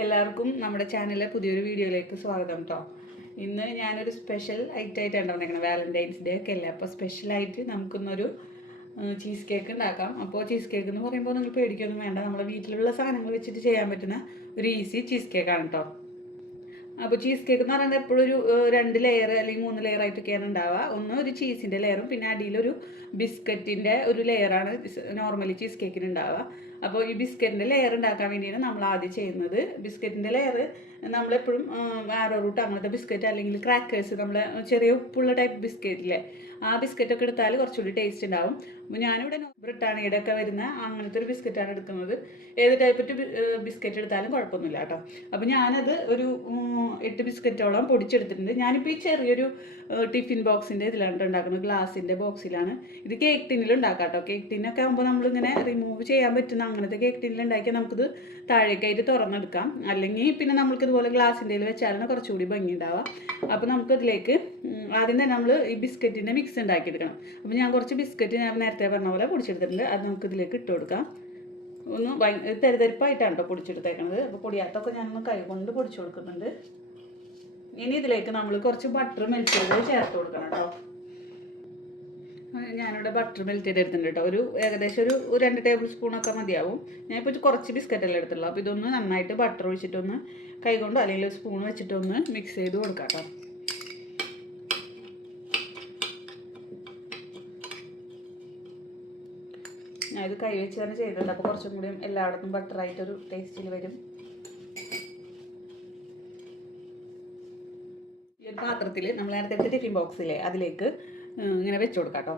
എല്ലാവർക്കും നമ്മുടെ ചാനലിലെ പുതിയൊരു വീഡിയോയിലേക്ക് സ്വാഗതം കേട്ടോ ഇന്ന് ഞാനൊരു സ്പെഷ്യൽ ഐറ്റം ആയിട്ടാണ് വന്നേക്കുന്നത് വാലന്റൈൻസ് ഡേ ഒക്കെ അല്ലേ? അപ്പോൾ സ്പെഷ്യലായിട്ട് നമുക്കിന്നൊരു ചീസ് കേക്ക് ഉണ്ടാക്കാം. അപ്പോൾ ചീസ് കേക്ക് എന്ന് പറയുമ്പോൾ നിങ്ങൾ പേടിക്കൊന്നും വേണ്ട. നമ്മുടെ വീട്ടിലുള്ള സാധനങ്ങൾ വെച്ചിട്ട് ചെയ്യാൻ പറ്റുന്ന ഒരു ഈസി ചീസ് കേക്കാണ് കേട്ടോ അപ്പോൾ ചീസ് കേക്ക് എന്ന് പറയുന്നത് എപ്പോഴും ഒരു രണ്ട് ലെയർ അല്ലെങ്കിൽ മൂന്ന് ലെയർ ആയിട്ട് ആയിട്ടൊക്കെയാണ് ഉണ്ടാവുക ഒന്ന് ഒരു ചീസിന്റെ ലെയറും പിന്നെ അടിയിലൊരു ബിസ്ക്കറ്റിന്റെ ഒരു ലെയറാണ് നോർമലി ചീസ് കേക്കിന് ഉണ്ടാവുക അപ്പോൾ ഈ ബിസ്ക്കറ്റിന്റെ ലെയർ ഉണ്ടാക്കാൻ വേണ്ടിയാണ് നമ്മൾ ആദ്യം ചെയ്യുന്നത്. ബിസ്ക്കറ്റിന്റെ ലെയർ നമ്മളെപ്പോഴും ആരോ റൂട്ട് അങ്ങനത്തെ ബിസ്ക്കറ്റ് അല്ലെങ്കിൽ ക്രാക്കേഴ്സ് നമ്മൾ ചെറിയ ഉപ്പുള്ള ടൈപ്പ് ബിസ്ക്കറ്റ് ഇല്ലേ ആ ബിസ്ക്കറ്റ് ഒക്കെ എടുത്താൽ കുറച്ചുകൂടി ടേസ്റ്റ് ഉണ്ടാവും അപ്പോൾ ഞാനിവിടെ ബ്രിട്ടാനിയുടെ ഒക്കെ വരുന്ന അങ്ങനത്തെ ഒരു ബിസ്ക്കറ്റാണ് എടുക്കുന്നത്. ഏത് ടൈപ്പ് ബിസ്ക്കറ്റ് എടുത്താലും കുഴപ്പമൊന്നുമില്ല കേട്ടോ. അപ്പോൾ ഞാനത് ഒരു എട്ട് ബിസ്ക്കറ്റോളം പൊടിച്ചെടുത്തിട്ടുണ്ട്. ഞാനിപ്പോൾ ഈ ചെറിയൊരു ടിഫിൻ ബോക്സിന്റെ ഇതിലാണ് ഉണ്ടാക്കുന്നത്. ഗ്ലാസിന്റെ ബോക്സിലാണ്. ഇത് കേക്ക് ടിന്നിൽ ഉണ്ടാക്കാം കേട്ടോ കേക്ക് ടിന്നൊക്കെ ആകുമ്പോൾ നമ്മളിങ്ങനെ റിമൂവ് ചെയ്യാൻ പറ്റുന്ന അങ്ങനത്തെ കേക്ക് ടിന്നിൽ ഉണ്ടാക്കിയാൽ നമുക്കിത് താഴേക്കായിട്ട് തുറന്നെടുക്കാം. അല്ലെങ്കിൽ പിന്നെ നമ്മൾക്ക് ഇതുപോലെ ഗ്ലാസിന്റെ വെച്ചാലാണ് കുറച്ചുകൂടി ഭംഗി ഉണ്ടാവുക. അപ്പോൾ നമുക്കതിലേക്ക് ആദ്യം തന്നെ നമ്മൾ ഈ ബിസ്ക്കറ്റിന്റെ മിക്സ് ഉണ്ടാക്കിയെടുക്കണം. അപ്പോൾ ഞാൻ കുറച്ച് ബിസ്ക്കറ്റ് ഞാൻ നേരത്തെ പറഞ്ഞ പോലെ പൊടിച്ചെടുത്തിട്ടുണ്ട്. അത് നമുക്ക് ഇതിലേക്ക് ഇട്ട് കൊടുക്കാം. ഒന്ന് തെരുതെരിപ്പായിട്ടാണ് കേട്ടോ പൊടിച്ചെടുത്തേക്കണത്. അപ്പോൾ പൊടിയാത്തൊക്കെ ഞാനൊന്ന് കൈ കൊണ്ട് പൊടിച്ചു കൊടുക്കുന്നുണ്ട്. ഇനി ഇതിലേക്ക് നമ്മൾ കുറച്ച് ബട്ടർ മെൽറ്റ് ചെയ്ത് ചേർത്ത് കൊടുക്കണം കേട്ടോ ഞാനിവിടെ ബട്ടർ മെൽറ്റ് ചെയ്ത് എടുത്തിട്ടുണ്ട് കേട്ടോ ഒരു ഏകദേശം ഒരു രണ്ട് ടേബിൾ സ്പൂണൊക്കെ മതിയാവും. ഞാനിപ്പോൾ കുറച്ച് ബിസ്ക്കറ്റ് ബിസ്ക്കറ്റല്ലേ എടുത്തുള്ളൂ. അപ്പോൾ ഇതൊന്ന് നന്നായിട്ട് ബട്ടർ ഒഴിച്ചിട്ടൊന്ന് കൈകൊണ്ടോ അല്ലെങ്കിൽ സ്പൂൺ വെച്ചിട്ടൊന്ന് മിക്സ് ചെയ്ത് കൊടുക്കാം കേട്ടോ ഞാനിത് കൈ വെച്ച് തന്നെ ചെയ്തിട്ടുണ്ട്. അപ്പോൾ കുറച്ചും കൂടി എല്ലായിടത്തും ബട്ടറായിട്ടൊരു ടേസ്റ്റിൽ വരും. ഈ ഒരു പാത്രത്തിൽ നമ്മൾ നേരത്തെ എടുത്ത ടിഫിൻ ബോക്സിലെ അതിലേക്ക് ഇങ്ങനെ വെച്ച് കൊടുക്കാം കേട്ടോ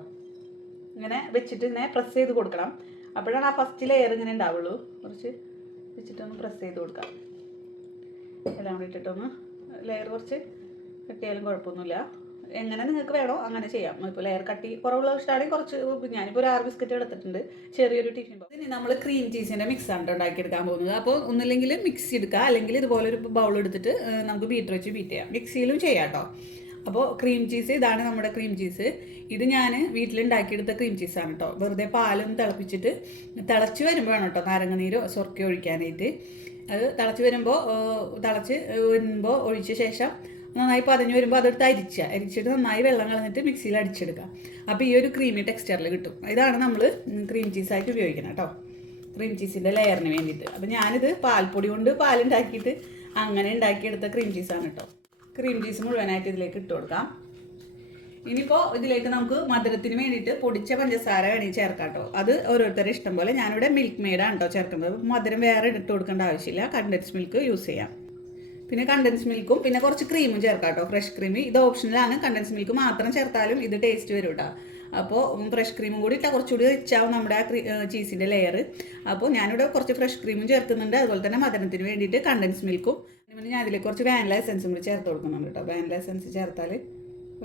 ഇങ്ങനെ വെച്ചിട്ട് ഇങ്ങനെ പ്രസ് ചെയ്ത് കൊടുക്കണം. അപ്പോഴാണ് ആ ഫസ്റ്റ് ലെയർ ഇങ്ങനെ ഉണ്ടാവുള്ളൂ. കുറച്ച് വെച്ചിട്ടൊന്ന് പ്രസ് ചെയ്ത് കൊടുക്കാം. എല്ലാം കൂടി ഇട്ടിട്ടൊന്ന് ലെയർ കുറച്ച് കിട്ടിയാലും കുഴപ്പമൊന്നുമില്ല. എങ്ങനെ നിങ്ങൾക്ക് വേണോ അങ്ങനെ ചെയ്യാം. ഇപ്പോൾ ലെയർ കട്ടി കുറവുള്ള ഇഷ്ടമാണെങ്കിൽ കുറച്ച് ഞാനിപ്പോൾ ഒരു ആറ് ബിസ്ക്കറ്റ് എടുത്തിട്ടുണ്ട്. ചെറിയൊരു ടിഫിൻ ബോക്സ് ഇനി നമ്മൾ ക്രീം ചീസിന്റെ മിക്സ് ആണ് ഉണ്ടാക്കി എടുക്കാൻ പോകുന്നത്. അപ്പോൾ ഒന്നില്ലെങ്കിൽ മിക്സ് എടുക്കുക. അല്ലെങ്കിൽ ഇതുപോലെ ഒരു ബൗൾ എടുത്തിട്ട് നമുക്ക് ബീറ്റർ വെച്ച് ബീറ്റ് ചെയ്യാം. മിക്സിയിലും ചെയ്യാം കേട്ടോ അപ്പോൾ ക്രീം ചീസ് ഇതാണ് നമ്മുടെ ക്രീം ചീസ് ഇത് ഞാൻ വീട്ടിലുണ്ടാക്കിയെടുത്ത ക്രീം ചീസാണ് കേട്ടോ വെറുതെ പാലൊന്ന് തിളപ്പിച്ചിട്ട് തിളച്ച് വരുമ്പോൾ വേണം കേട്ടോ നാരങ്ങനീരോ സൊർക്കയോ ഒഴിക്കാനായിട്ട്. അത് തിളച്ച് വരുമ്പോൾ തിളച്ച് വരുമ്പോൾ ഒഴിച്ച ശേഷം നന്നായി പതഞ്ഞ് വരുമ്പോൾ അതെടുത്ത് അരിച്ച. അരിച്ചിട്ട് നന്നായി വെള്ളം കളഞ്ഞിട്ട് മിക്സിയിൽ അടിച്ചെടുക്കുക അപ്പോൾ ഈ ഒരു ക്രീമി ടെക്സ്ചറിൽ കിട്ടും. ഇതാണ് നമ്മൾ ക്രീം ചീസായിട്ട് ഉപയോഗിക്കുന്നത് കേട്ടോ ക്രീം ചീസിന്റെ ലെയറിന് വേണ്ടിയിട്ട്. അപ്പോൾ ഞാനിത് പാൽപ്പൊടി കൊണ്ട് പാലുണ്ടാക്കിയിട്ട് അങ്ങനെ ഉണ്ടാക്കിയെടുത്ത ക്രീം ചീസാണ് കേട്ടോ ക്രീം ചീസ് മുഴുവനായിട്ട് ഇതിലേക്ക് ഇട്ട് കൊടുക്കാം. ഇനിയിപ്പോൾ ഇതിലേക്ക് നമുക്ക് മധുരത്തിന് വേണ്ടിയിട്ട് പൊടിച്ച പഞ്ചസാര വേണമെങ്കിൽ ചേർക്കാം കേട്ടോ അത് ഓരോരുത്തരുടെ ഇഷ്ടം പോലെ ഞാനിവിടെ മിൽക്ക് മെയ്ഡാണ് കേട്ടോ ചേർക്കുന്നത്. മധുരം വേറെ ഇട്ട് കൊടുക്കേണ്ട ആവശ്യമില്ല. കണ്ടൻസ് മിൽക്ക് യൂസ് ചെയ്യാം. പിന്നെ കണ്ടൻസ് മിൽക്കും പിന്നെ കുറച്ച് ക്രീമും ചേർക്കാം കേട്ടോ ഫ്രഷ് ക്രീം ഇത് ഓപ്ഷനിലാണ് കണ്ടൻസ് മിൽക്ക് മാത്രം ചേർത്താലും ഇത് ടേസ്റ്റ് വരും കേട്ടോ അപ്പോൾ ഫ്രഷ് ക്രീമും കൂടി ഇട്ടാൽ കുറച്ചുകൂടി റിച്ച് ആവും നമ്മുടെ ആ ചീസിന്റെ ലെയർ അപ്പോൾ ഞാനിവിടെ കുറച്ച് ഫ്രഷ് ക്രീമും ചേർക്കുന്നുണ്ട്. അതുപോലെ തന്നെ മദനത്തിന് വേണ്ടിയിട്ട് കണ്ടൻസ് മിൽക്കും പിന്നെ ഞാൻ അതിലേക്ക് കുറച്ച് വാനില എസൻസും കൂടി ചേർത്ത് കൊടുക്കുന്നുണ്ട് കേട്ടോ. വാനില എസൻസ് ചേർത്താൽ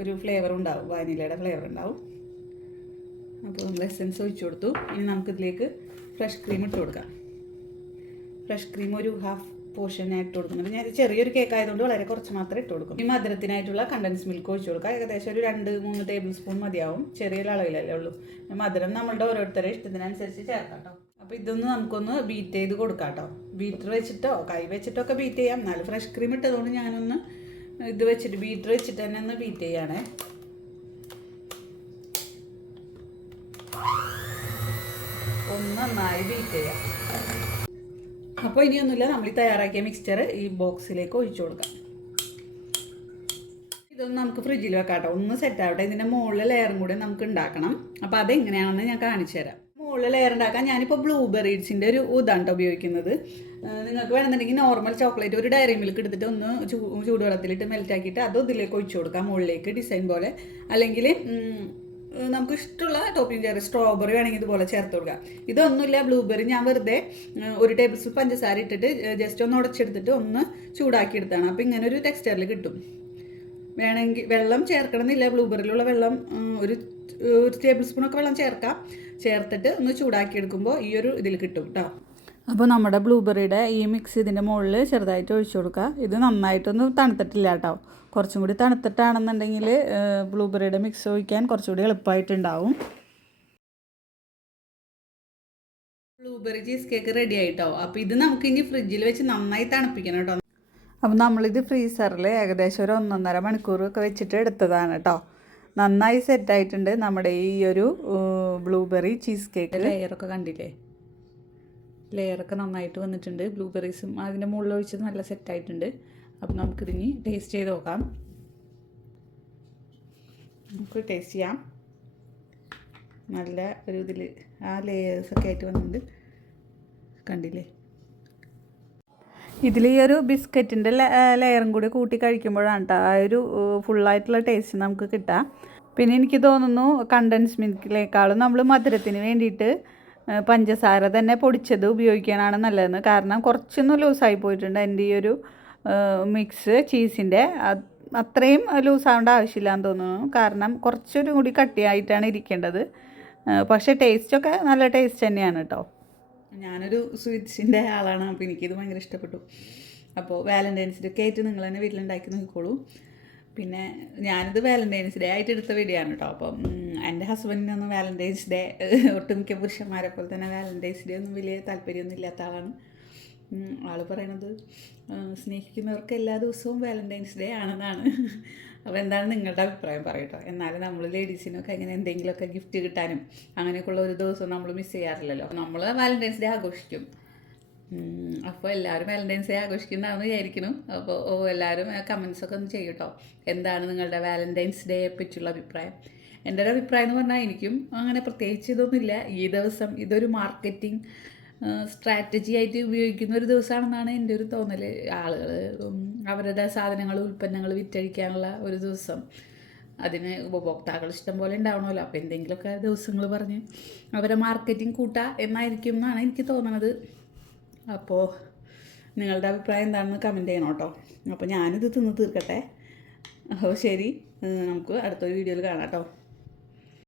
ഒരു ഫ്ലേവർ ഉണ്ടാവും. വാനിലയുടെ ഫ്ലേവർ ഉണ്ടാവും. അപ്പോൾ നമ്മൾ എസൻസ് ഒഴിച്ചു കൊടുത്തു. ഇനി നമുക്കിതിലേക്ക് ഫ്രഷ് ക്രീം ഇട്ട് കൊടുക്കാം. ഫ്രഷ് ക്രീം ഒരു ഹാഫ് പോർഷൻ ആയിട്ട് കൊടുക്കുന്നുണ്ട് ഞാൻ ചെറിയൊരു കേക്ക് ആയതുകൊണ്ട് വളരെ കുറച്ച് മാത്രമേ ഇട്ട് കൊടുക്കും. ഈ മധുരത്തിനായിട്ടുള്ള കണ്ടൻസ് മിൽക്ക് ഒഴിച്ചു കൊടുക്കുക. ഏകദേശം ഒരു രണ്ട് മൂന്ന് ടേബിൾ സ്പൂൺ മതിയാവും. ചെറിയ അളവിലല്ലേ ഉള്ളൂ. മധുരം നമ്മളുടെ ഓരോരുത്തരെ ഇഷ്ടത്തിനനുസരിച്ച് ചേർക്കാം അപ്പോൾ ഇതൊന്ന് നമുക്കൊന്ന് ബീറ്റ് ചെയ്ത് കൊടുക്കാം കേട്ടോ ബീറ്റർ വെച്ചിട്ടോ കൈ വെച്ചിട്ടോ ഒക്കെ ബീറ്റ് ചെയ്യാം. എന്നാലും ഫ്രഷ് ക്രീം ഇട്ടതുകൊണ്ട് ഞാനൊന്ന് ഇത് വെച്ചിട്ട് ബീറ്റർ വെച്ചിട്ട് തന്നെ ഒന്ന് ബീറ്റ് ചെയ്യണേ. ഒന്ന് നന്നായി ബീറ്റ് ചെയ്യാം. അപ്പോൾ ഇനിയൊന്നുമില്ല നമ്മൾ ഈ തയ്യാറാക്കിയ മിക്സ്ചർ ഈ ബോക്സിലേക്ക് ഒഴിച്ചു കൊടുക്കാം. ഇതൊന്നും നമുക്ക് ഫ്രിഡ്ജിൽ വെക്കാട്ടോ. കേട്ടോ ഒന്ന് സെറ്റ് ആവട്ടെ. ഇതിന്റെ മുകളിലെ ലെയറും കൂടി നമുക്ക് ഉണ്ടാക്കണം. അപ്പോൾ അതെങ്ങനെയാണെന്ന് ഞാൻ കാണിച്ചു തരാം. മുകളിൽ ലെയർ ഉണ്ടാക്കാൻ ഞാനിപ്പോൾ ബ്ലൂബെറീസിന്റെ ഒരു ഇതാണ് ഉപയോഗിക്കുന്നത്. നിങ്ങൾക്ക് വേണമെന്നുണ്ടെങ്കിൽ നോർമൽ ചോക്ലേറ്റ് ഒരു ഡയറി മിൽക്ക് എടുത്തിട്ട് ഒന്ന് ചൂടുവെള്ളത്തിലിട്ട് മെൽറ്റാക്കിയിട്ട് അത് ഇതിലേക്ക് ഒഴിച്ചു കൊടുക്കാം. മുകളിലേക്ക് ഡിസൈൻ പോലെ. അല്ലെങ്കിൽ നമുക്ക് ഇഷ്ടമുള്ള ടോപ്പിംഗ് ചേർത്ത് സ്ട്രോബെറി വേണമെങ്കിൽ ഇതുപോലെ ചേർത്ത് കൊടുക്കാം. ഇതൊന്നുമില്ല ബ്ലൂബെറി ഞാൻ വെറുതെ ഒരു ടേബിൾ സ്പൂൺ പഞ്ചസാര ഇട്ടിട്ട് ജസ്റ്റ് ഒന്ന് ഉടച്ചെടുത്തിട്ട് ഒന്ന് ചൂടാക്കി എടുത്താണ് അപ്പോൾ ഇങ്ങനെ ഒരു ടെക്സ്ചറിൽ കിട്ടും. വേണമെങ്കിൽ വെള്ളം ചേർക്കണമെന്നില്ല. ബ്ലൂബെറിയിലുള്ള വെള്ളം ഒരു ഒരു ടേബിൾ സ്പൂണൊക്കെ വെള്ളം ചേർക്കാം. ചേർത്തിട്ട് ഒന്ന് ചൂടാക്കി എടുക്കുമ്പോൾ ഈ ഒരു ഇതിൽ കിട്ടും കേട്ടോ അപ്പോൾ നമ്മുടെ ബ്ലൂബെറിയുടെ ഈ മിക്സ് ഇതിന്റെ മുകളിൽ ചെറുതായിട്ട് ഒഴിച്ചു കൊടുക്കുക. ഇത് നന്നായിട്ടൊന്നും തണുത്തിട്ടില്ല കേട്ടോ. കുറച്ചും കൂടി തണുത്തിട്ടാണെന്നുണ്ടെങ്കിൽ ബ്ലൂബെറിയുടെ മിക്സ് ഒഴിക്കാൻ കുറച്ചുകൂടി എളുപ്പമായിട്ടുണ്ടാവും. ബ്ലൂബെറി ചീസ് കേക്ക് റെഡി ആയിട്ടോ. അപ്പോൾ ഇത് നമുക്ക് ഇനി ഫ്രിഡ്ജിൽ വെച്ച് നന്നായി തണുപ്പിക്കണം കേട്ടോ. അപ്പോൾ നമ്മളിത് ഫ്രീസറിൽ ഏകദേശം ഒരു ഒന്നൊന്നര മണിക്കൂറൊക്കെ വെച്ചിട്ട് എടുത്തതാണ് കേട്ടോ. നന്നായി സെറ്റായിട്ടുണ്ട് നമ്മുടെ ഈ ഒരു ബ്ലൂബെറി ചീസ് കേക്ക് ലെയറൊക്കെ കണ്ടില്ലേ? ലെയറൊക്കെ നന്നായിട്ട് വന്നിട്ടുണ്ട്. ബ്ലൂബെറീസും അതിന്റെ മുകളിൽ ഒഴിച്ചത് നല്ല സെറ്റായിട്ടുണ്ട് അപ്പോൾ നമുക്കിതിനി ടേസ്റ്റ് ചെയ്ത് നോക്കാം. നമുക്ക് ടേസ്റ്റ് ചെയ്യാം. നല്ല ഒരു ഇതിൽ ആ ലെയേഴ്സൊക്കെ ആയിട്ട് വന്നിട്ടുണ്ട്. കണ്ടില്ലേ? ഇതിൽ ഈ ഒരു ബിസ്ക്കറ്റിന്റെ ലെയറും കൂടി കൂട്ടി കഴിക്കുമ്പോഴാണ് കേട്ടോ ആ ഒരു ഫുള്ളായിട്ടുള്ള ടേസ്റ്റ് നമുക്ക് കിട്ടുക പിന്നെ എനിക്ക് തോന്നുന്നു കണ്ടൻസ് മിൽക്കിലേക്കാളും നമ്മൾ മധുരത്തിന് വേണ്ടിയിട്ട് പഞ്ചസാര തന്നെ പൊടിച്ചത് ഉപയോഗിക്കാനാണ് നല്ലതെന്ന്. കാരണം കുറച്ചൊന്ന് ലൂസായി പോയിട്ടുണ്ട് എന്റെ ഈ ഒരു മിക്സ് ചീസിന്റെ അത്രയും ലൂസാവേണ്ട ആവശ്യമില്ലാന്ന് തോന്നുന്നു. കാരണം കുറച്ചൊരു കൂടി കട്ടിയായിട്ടാണ് ഇരിക്കേണ്ടത്. പക്ഷേ ടേസ്റ്റൊക്കെ നല്ല ടേസ്റ്റ് തന്നെയാണ് കേട്ടോ ഞാനൊരു സ്വീറ്റ്സിന്റെ ആളാണ്. അപ്പോൾ എനിക്കിത് ഭയങ്കര ഇഷ്ടപ്പെട്ടു. അപ്പോൾ വാലന്റൈൻസ് ഡേ കേറ്റ് നിങ്ങൾ തന്നെ വീട്ടിലുണ്ടാക്കി നോക്കിക്കോളൂ. പിന്നെ ഞാനിത് വാലന്റൈൻസ് ഡേ ആയിട്ട് എടുത്ത വീഡിയോ ആണ് കേട്ടോ അപ്പം എന്റെ ഹസ്ബൻഡിനൊന്നും വാലന്റൈൻസ് ഡേ ഒട്ടുമിക്ക പുരുഷന്മാരെ പോലെ തന്നെ വാലന്റൈൻസ് ഡേ ഒന്നും വലിയ താല്പര്യമൊന്നും ഇല്ലാത്ത ആളാണ്. ആൾ പറയണത് സ്നേഹിക്കുന്നവർക്ക് എല്ലാ ദിവസവും വാലന്റൈൻസ് ഡേ ആണെന്നാണ്. അപ്പോൾ എന്താണ് നിങ്ങളുടെ അഭിപ്രായം? പറയട്ടോ. എന്നാലും നമ്മൾ ലേഡീസിനൊക്കെ ഇങ്ങനെ എന്തെങ്കിലുമൊക്കെ ഗിഫ്റ്റ് കിട്ടാനും അങ്ങനെയൊക്കെയുള്ള ഒരു ദിവസം നമ്മൾ മിസ് ചെയ്യാറില്ലല്ലോ. നമ്മൾ വാലന്റൈൻസ് ഡേ ആഘോഷിക്കും. അപ്പോൾ എല്ലാവരും വാലന്റൈൻസ് ഡേ ആഘോഷിക്കുന്നതാണെന്ന് വിചാരിക്കുന്നു. അപ്പോൾ ഓ എല്ലാവരും കമൻസൊക്കെ ഒന്ന് ചെയ്യട്ടോ. എന്താണ് നിങ്ങളുടെ വാലന്റൈൻസ് ഡേയെ പറ്റിയുള്ള അഭിപ്രായം? എന്റെ ഒരു അഭിപ്രായം എന്ന് പറഞ്ഞാൽ എനിക്കും അങ്ങനെ പ്രത്യേകിച്ച് ഇതൊന്നുമില്ല. ഈ ദിവസം ഇതൊരു മാർക്കറ്റിംഗ് സ്ട്രാറ്റജി ആയിട്ട് ഉപയോഗിക്കുന്ന ഒരു ദിവസമാണെന്നാണ് എന്റെ ഒരു തോന്നൽ ആളുകൾ അവരുടെ സാധനങ്ങൾ ഉൽപ്പന്നങ്ങൾ വിറ്റഴിക്കാനുള്ള ഒരു ദിവസം. അതിന് ഉപഭോക്താക്കൾ ഇഷ്ടം പോലെ ഉണ്ടാവണമല്ലോ. അപ്പോൾ എന്തെങ്കിലുമൊക്കെ ദിവസങ്ങൾ പറഞ്ഞ് അവരെ മാർക്കറ്റിംഗ് കൂട്ടുക എന്നായിരിക്കും എന്നാണ് എനിക്ക് തോന്നണത്. അപ്പോൾ നിങ്ങളുടെ അഭിപ്രായം എന്താണെന്ന് കമന്റ് ചെയ്യണം കേട്ടോ. അപ്പോൾ ഞാനിത് തിന്ന് തീർക്കട്ടെ. അപ്പോൾ ശരി നമുക്ക് അടുത്തൊരു വീഡിയോയിൽ കാണാം കേട്ടോ.